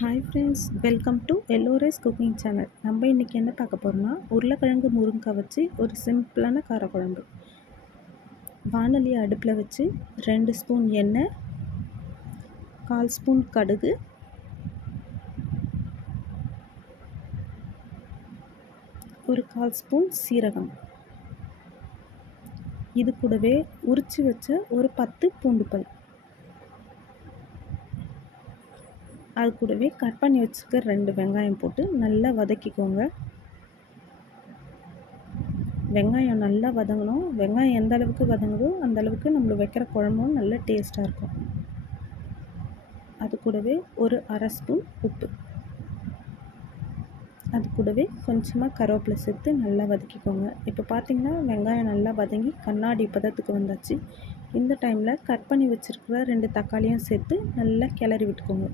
Hi friends welcome to எல்லோரைஸ் cooking channel நம்ம இன்றைக்கி என்ன பார்க்க போகிறோம்னா உருளைக்கிழங்கு முருங்கை வச்சு ஒரு சிம்பிளான காரக்குழம்பு. வானொலி அடுப்பில் வச்சு ரெண்டு ஸ்பூன் எண்ணெய் கால் ஸ்பூன் கடுகு ஒரு கால் ஸ்பூன் சீரகம். இது கூடவே உரித்து வச்ச ஒரு பத்து பூண்டு அது கூடவே கட் பண்ணி வச்சுக்க ரெண்டு வெங்காயம் போட்டு நல்லா வதக்கிக்கோங்க. வெங்காயம் நல்லா வதங்கணும். வெங்காயம் எந்த அளவுக்கு வதங்குதோ அந்த அளவுக்கு நம்ம வைக்கிற குழம்பும் நல்ல டேஸ்ட்டாக இருக்கும். அது கூடவே ஒரு அரை ஸ்பூன் உப்பு. அது கூடவே கொஞ்சமாக கருவேப்பிலை சேர்த்து நல்லா வதக்கிக்கோங்க. இப்போ பார்த்திங்கன்னா வெங்காயம் நல்லா வதங்கி கண்ணாடி பதத்துக்கு வந்தாச்சு. இந்த டைமில் கட் பண்ணி வச்சுருக்கிற ரெண்டு தக்காளியும் சேர்த்து நல்லா கிளறி விட்டுக்கோங்க.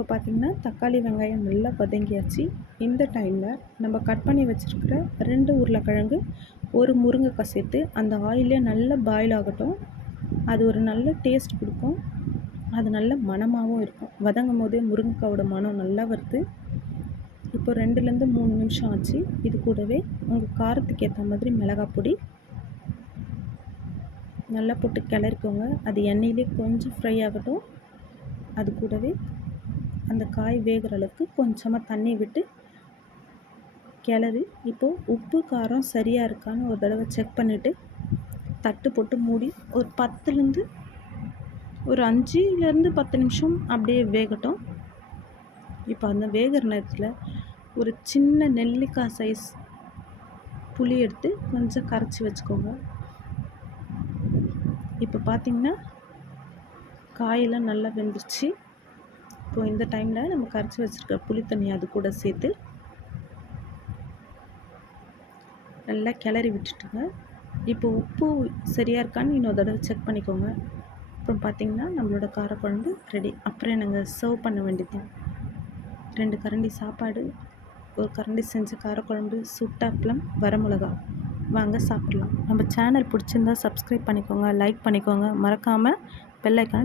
இப்போ பார்த்திங்கன்னா தக்காளி வெங்காயம் நல்லா வதங்கியாச்சு. இந்த டைமில் நம்ம கட் பண்ணி வச்சுருக்கிற ரெண்டு உருளைக்கிழங்கு ஒரு முருங்கைக்காய் சேர்த்து அந்த ஆயிலே நல்லா பாயில் ஆகட்டும். அது ஒரு நல்ல டேஸ்ட் கொடுக்கும். அது நல்ல மணமாகவும் இருக்கும். வதங்கும் போதே முருங்கைக்காவோட மனம் நல்லா வருது. இப்போ ரெண்டுலேருந்து மூணு நிமிஷம் ஆச்சு. இது கூடவே உங்கள் காரத்துக்கு ஏற்ற மாதிரி மிளகாய் பொடி நல்லா போட்டு கிளறிக்கோங்க. அது எண்ணெயிலே கொஞ்சம் ஃப்ரை ஆகட்டும். அது கூடவே அந்த காய் வேகிற அளவுக்கு கொஞ்சமாக தண்ணி விட்டு கிளறி இப்போது உப்பு காரம் சரியாக இருக்கான்னு ஒரு தடவை செக் பண்ணிவிட்டு தட்டு போட்டு மூடி ஒரு பத்துலேருந்து ஒரு அஞ்சுலேருந்து பத்து நிமிஷம் அப்படியே வேகட்டும். இப்போ அந்த வேகிற நேரத்தில் ஒரு சின்ன நெல்லிக்காய் சைஸ் புளி எடுத்து கொஞ்சம் கரைச்சி வச்சுக்கோங்க. இப்போ பார்த்திங்கன்னா காயெல்லாம் நல்லா வெந்துருச்சு. இப்போ இந்த டைமில் நம்ம கரைச்சி வச்சுருக்க புளி தண்ணி அது கூட சேர்த்து நல்லா கிளறி விட்டுட்டுங்க. இப்போ உப்பு சரியாக இருக்கான்னு இன்னொரு தடவை செக் பண்ணிக்கோங்க. அப்புறம் பார்த்திங்கன்னா நம்மளோட காரக்குழம்பு ரெடி அப்புறம் நாங்கள் சர்வ் பண்ண வேண்டியது. ரெண்டு கரண்டி சாப்பாடு ஒரு கரண்டி செஞ்ச காரக்குழம்பு சுட்டாப்பளம் வரமிளகா. வாங்க சாப்பிட்லாம். நம்ம சேனல் பிடிச்சிருந்தா சப்ஸ்கிரைப் பண்ணிக்கோங்க லைக் பண்ணிக்கோங்க. மறக்காமல் பெல்லைக்கான்